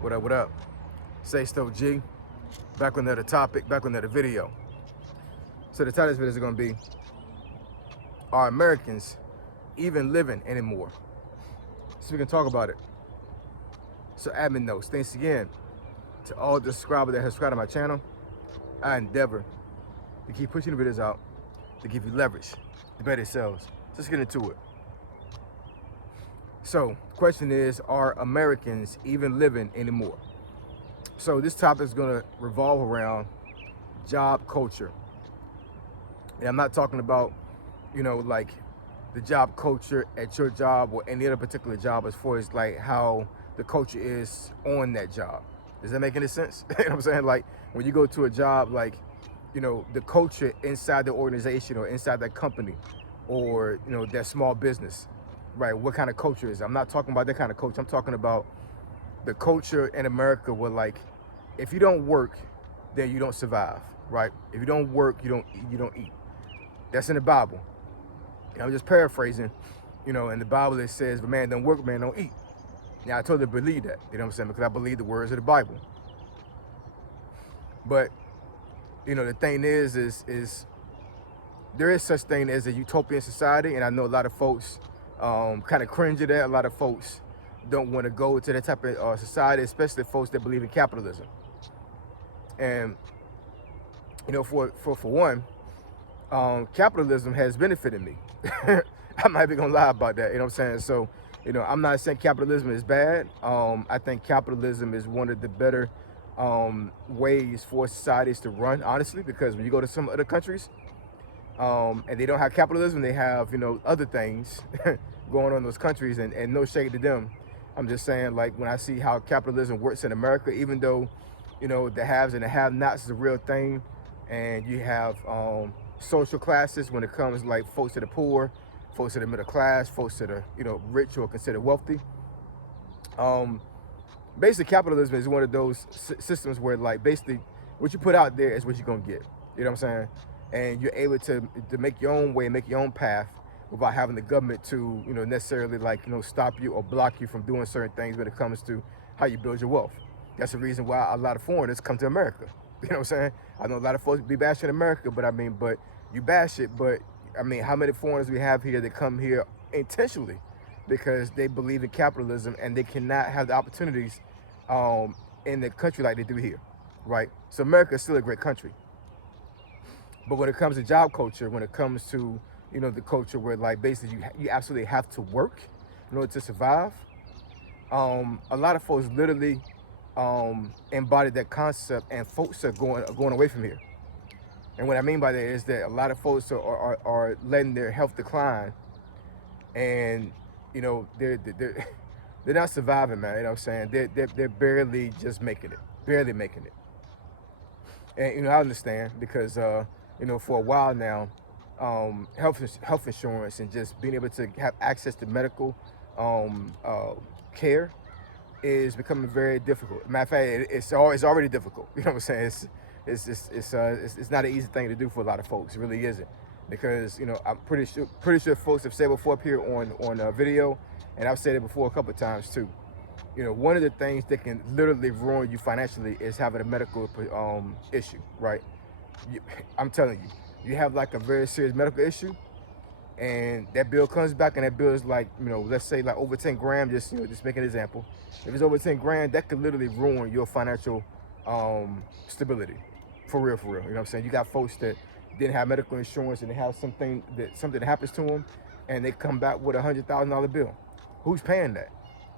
What up, what up? Say Stoke G, back with another topic, back with another video. So the title of this video is gonna be, are Americans even living anymore? So we can talk about it. So admin notes, thanks again to all the subscribers that have subscribed to my channel. I endeavor to keep pushing the videos out to give you leverage to better yourselves. Let's get into it. So the question is, are Americans even living anymore? So this topic is gonna revolve around job culture. And I'm not talking about, like the job culture at your job or any other particular job, as far as like how the culture is on that job. Does that make any sense? You know what I'm saying? Like when you go to a job, like, the culture inside the organization or inside that company or, that small business, right? What kind of culture is it? I'm not talking about that kind of culture. I'm talking about the culture in America where, like, if you don't work, then you don't survive, right? If you don't work, you don't eat. That's in the Bible. And I'm just paraphrasing. In the Bible it says, if a man don't work, man don't eat. Now I totally believe that, you know what I'm saying? Because I believe the words of the Bible. But, the thing is there is such thing as a utopian society, and I know a lot of folks kind of cringe at that. A lot of folks don't want to go to that type of society, especially folks that believe in capitalism. And for one, capitalism has benefited me. I'm not even gonna lie about that. You know what I'm saying? So, I'm not saying capitalism is bad. I think capitalism is one of the better ways for societies to run, honestly, because when you go to some other countries, and they don't have capitalism, they have, other things going on in those countries, and no shade to them. I'm just saying, like, when I see how capitalism works in America, even though, the haves and the have-nots is a real thing, and you have social classes when it comes like folks to the poor, folks to the middle class, folks to the, rich or considered wealthy. Basically, capitalism is one of those systems where, like, basically what you put out there is what you're gonna get. You know what I'm saying? And you're able to make your own way, make your own path without having the government to, necessarily, like, stop you or block you from doing certain things when it comes to how you build your wealth. That's the reason why a lot of foreigners come to America. You know what I'm saying? I know a lot of folks be bashing America, but you bash it, but how many foreigners we have here that come here intentionally because they believe in capitalism and they cannot have the opportunities in the country like they do here, right? So America is still a great country. But when it comes to job culture, when it comes to, the culture where, like, basically you absolutely have to work in order to survive, a lot of folks literally embody that concept, and folks are going away from here. And what I mean by that is that a lot of folks are letting their health decline, and they're they're not surviving, man. You know what I'm saying? They're barely just making it, barely making it. And I understand because for a while now, health insurance and just being able to have access to medical care is becoming very difficult. Matter of fact, it's already difficult. You know what I'm saying? It's not an easy thing to do for a lot of folks. It really isn't, because I'm pretty sure folks have said before up here on video, and I've said it before a couple of times too. One of the things that can literally ruin you financially is having a medical issue, right? I'm telling you, you have like a very serious medical issue, and that bill comes back, and that bill is like, let's say like over 10 grand, just make an example. If it's over 10 grand, that could literally ruin your financial stability, for real. You know what I'm saying? You got folks that didn't have medical insurance, and they have something that happens to them, and they come back with $100,000 bill. Who's paying that?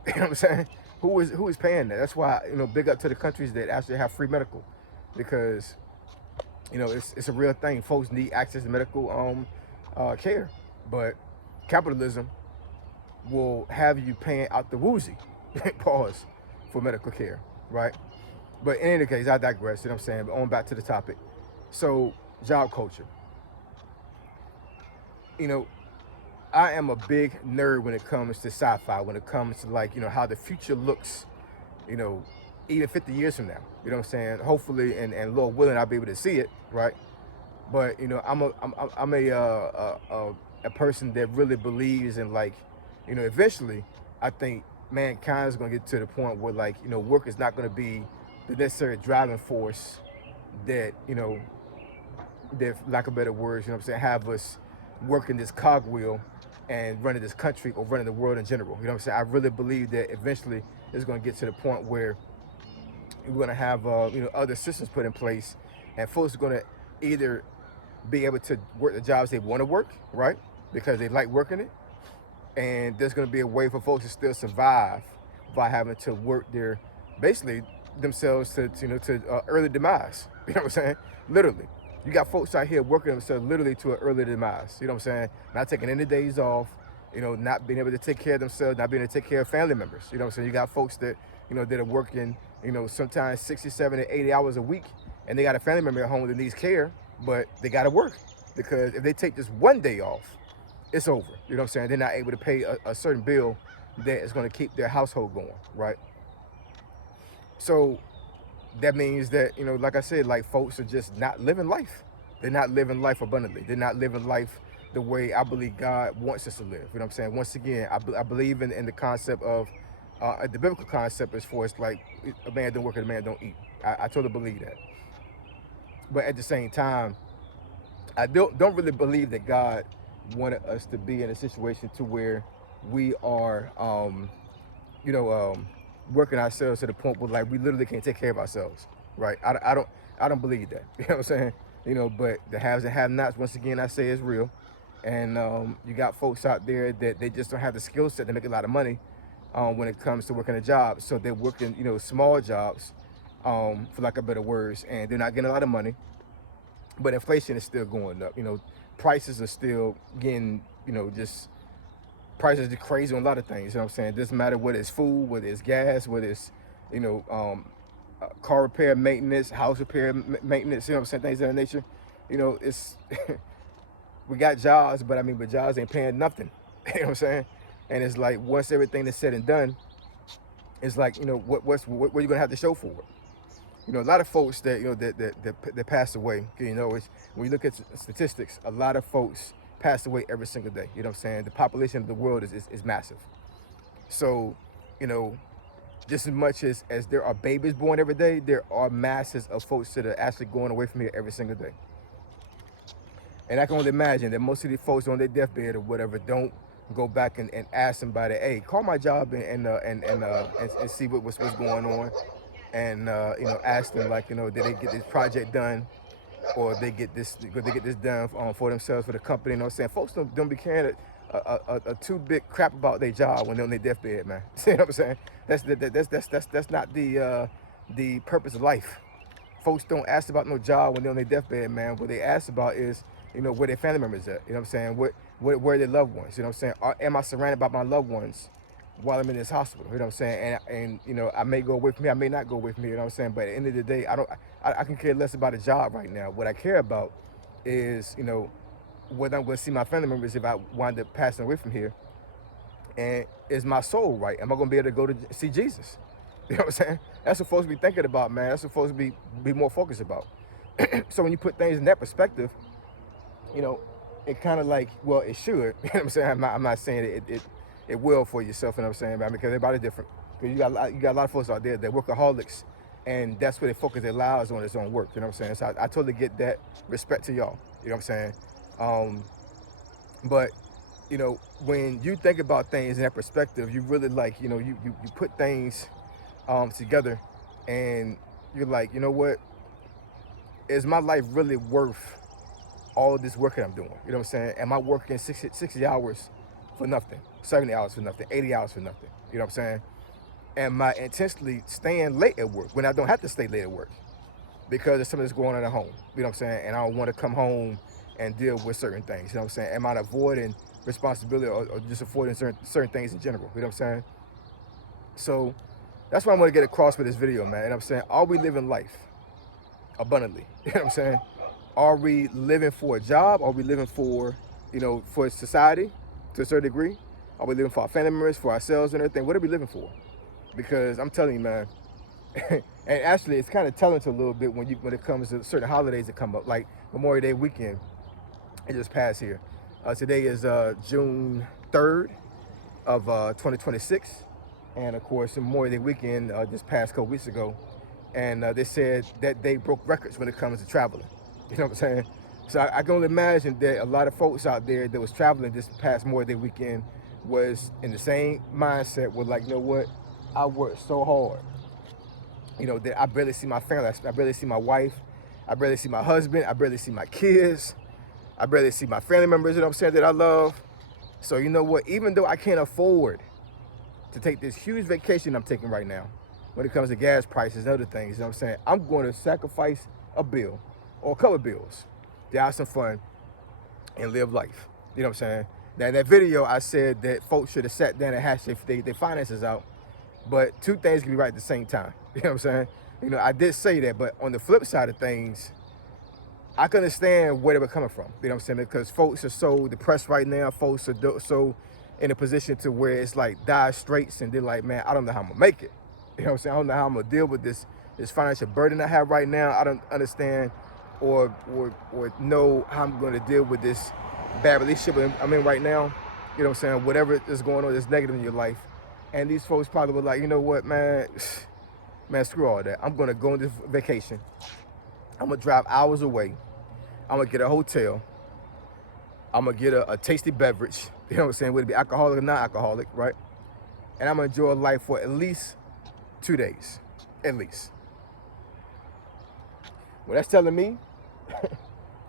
You know what I'm saying? Who is paying that? That's why, big up to the countries that actually have free medical, because it's a real thing. Folks need access to medical care, but capitalism will have you paying out the woozy, pause, for medical care, right? But in any case, I digress. You know what I'm saying? But on back to the topic. So, job culture. I am a big nerd when it comes to sci-fi, when it comes to, like, how the future looks, even 50 years from now. You know what I'm saying? Hopefully, and Lord willing, I'll be able to see it, right? But I'm a person that really believes in, like, eventually, I think mankind is going to get to the point where, like, work is not going to be the necessary driving force that, that, lack of better words, have us working this cogwheel and running this country or running the world in general. I really believe that eventually it's going to get to the point where we're going to have, other systems put in place, and folks are going to either be able to work the jobs they want to work, right? Because they like working it. And there's going to be a way for folks to still survive by having to work their, basically, themselves to early demise. You know what I'm saying? Literally. You got folks out here working themselves literally to an early demise. You know what I'm saying? Not taking any days off, not being able to take care of themselves, not being able to take care of family members. You know what I'm saying? You got folks that, that are working, sometimes 60, 70, 80 hours a week, and they got a family member at home that needs care, but they got to work. Because if they take just one day off, it's over. You know what I'm saying? They're not able to pay a certain bill that is going to keep their household going, right? So that means that, like I said, like, folks are just not living life. They're not living life abundantly. They're not living life the way I believe God wants us to live. You know what I'm saying? Once again, I believe in the concept of, the biblical concept as far as, like, a man don't work and a man don't eat. I totally believe that. But at the same time, I don't really believe that God wanted us to be in a situation to where we are, working ourselves to the point where, like, we literally can't take care of ourselves, right? I don't believe that. You know what I'm saying? But the haves and have-nots, once again, I say, is real. And you got folks out there that they just don't have the skill set to make a lot of money when it comes to working a job. So they're working, small jobs, for lack of better words, and they're not getting a lot of money. But inflation is still going up. Prices are still getting, just prices are crazy on a lot of things. You know what I'm saying? It doesn't matter whether it's food, whether it's gas, whether it's, car repair, maintenance, house repair, maintenance, you know what I'm saying? Things of that nature. It's, we got jobs, but jobs ain't paying nothing. You know what I'm saying? And it's like, once everything is said and done, it's like, what are you going to have to show for it? A lot of folks that, that pass away, it's, when you look at statistics, a lot of folks pass away every single day. You know what I'm saying? The population of the world is massive. So, just as much as there are babies born every day, there are masses of folks that are actually going away from here every single day. And I can only imagine that most of these folks on their deathbed or whatever don't go back and ask somebody, hey, call my job and see what's going on. And ask them, like, did they get this project done, or they get this done for themselves, for the company. You know what I'm saying? Folks don't be caring a too big crap about their job when they're on their deathbed, man. You know what I'm saying? That's not the purpose of life. Folks don't ask about no job when they're on their deathbed, man. What they ask about is, where their family members at. You know what I'm saying? Where are their loved ones? You know what I'm saying? Am I surrounded by my loved ones while I'm in this hospital? You know what I'm saying? And I may go away from here, I may not go away from here, you know what I'm saying? But at the end of the day, I can care less about a job right now. What I care about is, whether I'm going to see my family members if I wind up passing away from here. And is my soul right? Am I going to be able to go to see Jesus? You know what I'm saying? That's what folks be thinking about, man. That's what folks be more focused about. So when you put things in that perspective, it kind of like, well, it should. You know what I'm saying? I'm not saying it will for yourself, you know what I'm saying? Because everybody's different. Because you got a lot of folks out there that workaholics, and that's where they focus their lives on, is on work. You know what I'm saying? So I totally get that. Respect to y'all. You know what I'm saying? But when you think about things in that perspective, you really, like, you put things together, and you're like, you know what? Is my life really worth all this work that I'm doing? You know what I'm saying? Am I working 60 hours for nothing, 70 hours for nothing, 80 hours for nothing? You know what I'm saying? Am I intentionally staying late at work when I don't have to stay late at work because there's something that's going on at home? You know what I'm saying? And I don't want to come home and deal with certain things. You know what I'm saying? Am I avoiding responsibility or just avoiding certain things in general? You know what I'm saying? So that's what I want to get across with this video, man. You know what I'm saying? Are we living life abundantly? You know what I'm saying? Are we living for a job? Are we living for, for society to a certain degree? Are we living for our family members, for ourselves and everything? What are we living for? Because I'm telling you, man, and actually it's kind of telling to a little bit when it comes to certain holidays that come up, like Memorial Day weekend. It just passed here. Today is June 3rd of 2026. and of course Memorial Day weekend this past couple weeks ago, and they said that they broke records when it comes to traveling. You know what I'm saying? So I can only imagine that a lot of folks out there that was traveling this past Memorial Day weekend was in the same mindset, with like, you know what, I worked so hard, you know, that I barely see my family, I barely see my wife, I barely see my husband, I barely see my kids, I barely see my family members, you know what I'm saying, that I love. So you know what, even though I can't afford to take this huge vacation I'm taking right now, when it comes to gas prices and other things, you know what I'm saying, I'm going to sacrifice a bill or a couple of bills to have some fun and live life. You know what I'm saying? Now in that video, I said that folks should have sat down and hashed their finances out, but two things can be right at the same time. You know what I'm saying? You know, I did say that, but on the flip side of things, I can understand where they were coming from. You know what I'm saying? Because folks are so depressed right now. Folks are so in a position to where it's like dire straits, and they're like, man, I don't know how I'm gonna make it. You know what I'm saying? I don't know how I'm gonna deal with this financial burden I have right now. I don't understand or know how I'm gonna deal with this bad relationship I'm in right now. You know what I'm saying? Whatever is going on that's negative in your life. And these folks probably were like, you know what, man, screw all that. I'm gonna go on this vacation. I'm gonna drive hours away. I'm gonna get a hotel. I'm gonna get a tasty beverage. You know what I'm saying? Whether it be alcoholic or non-alcoholic, right? And I'm gonna enjoy life for at least 2 days, at least. What that's telling me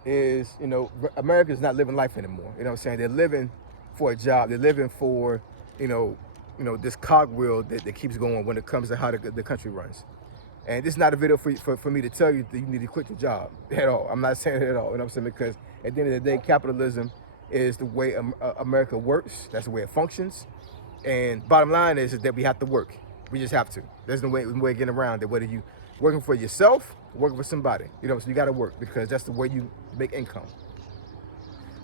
is, you know, America's not living life anymore. You know what I'm saying? They're living for a job. They're living for, you know, this cogwheel that keeps going when it comes to how the country runs. And this is not a video for me to tell you that you need to quit your job at all. I'm not saying it at all. You know what I'm saying? Because at the end of the day, capitalism is the way America works. That's the way it functions. And bottom line is that we have to work. We just have to. There's no way of getting around it. Whether you working for yourself, working for somebody, you know, so you got to work, because that's the way you make income.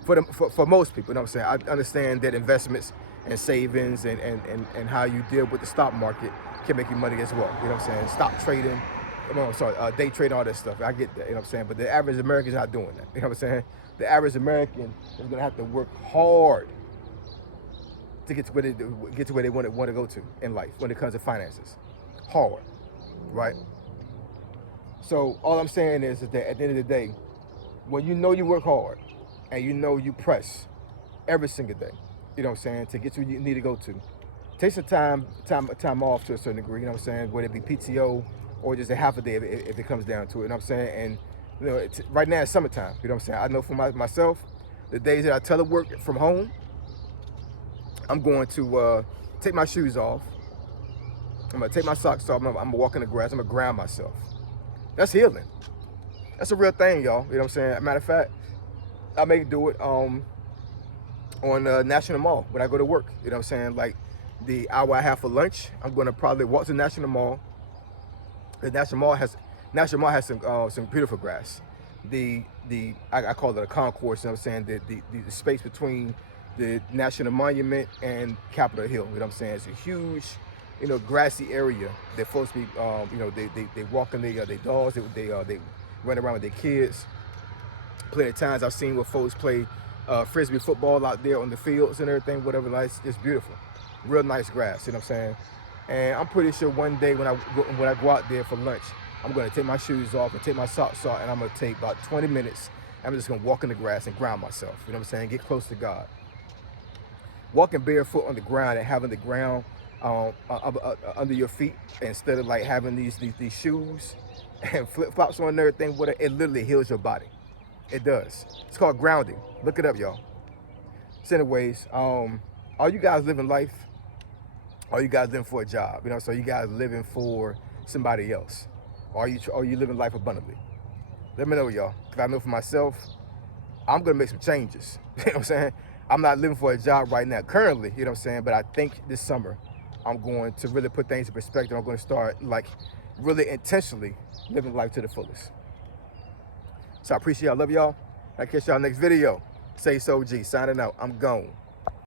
For most people, you know what I'm saying? I understand that investments and savings and how you deal with the stock market can make you money as well. You know what I'm saying? Stock trading, day trading, all that stuff. I get that, you know what I'm saying? But the average American is not doing that. You know what I'm saying? The average American is going to have to work hard to get to where they want to go to in life when it comes to finances. Hard, right? So all I'm saying is that at the end of the day, when you know you work hard and you know you press every single day, you know what I'm saying, to get to where you need to go to, take some time off to a certain degree, you know what I'm saying, whether it be PTO or just a half a day if it comes down to it, you know what I'm saying. And you know, right now it's summertime, you know what I'm saying. I know for myself, the days that I telework from home, I'm going to take my shoes off. I'm gonna take my socks off. I'm gonna walk in the grass. I'm gonna ground myself. That's healing. That's a real thing, y'all. You know what I'm saying? Matter of fact, I may do it on National Mall when I go to work. You know what I'm saying? Like the hour and a half for lunch, I'm gonna probably walk to National Mall. The National Mall has some beautiful grass. I call it a concourse. You know what I'm saying? The space between the National Monument and Capitol Hill. You know what I'm saying? It's a huge, you know, grassy area that folks be, you know, they walk in their dogs, they run around with their kids. Plenty of times I've seen where folks play frisbee football out there on the fields and everything, whatever. Like, it's beautiful, real nice grass. You know what I'm saying? And I'm pretty sure one day when I go out there for lunch, I'm gonna take my shoes off and take my socks off, and I'm gonna take about 20 minutes. I'm just gonna walk in the grass and ground myself. You know what I'm saying? Get close to God. Walking barefoot on the ground and having the ground under your feet instead of like having these shoes and flip-flops on and everything, it literally heals your body. It does. It's called grounding. Look it up, y'all. So anyways, are you guys living life? Are you guys living for a job? You know, so you guys living for somebody else? Or are you living life abundantly? Let me know, y'all. Because I know for myself, I'm gonna make some changes. You know what I'm saying? I'm not living for a job right now currently, you know what I'm saying? But I think this summer, I'm going to really put things in perspective. I'm going to start like really intentionally living life to the fullest. So I appreciate y'all. Love y'all. I'll catch y'all next video. Say so G, signing out. I'm gone.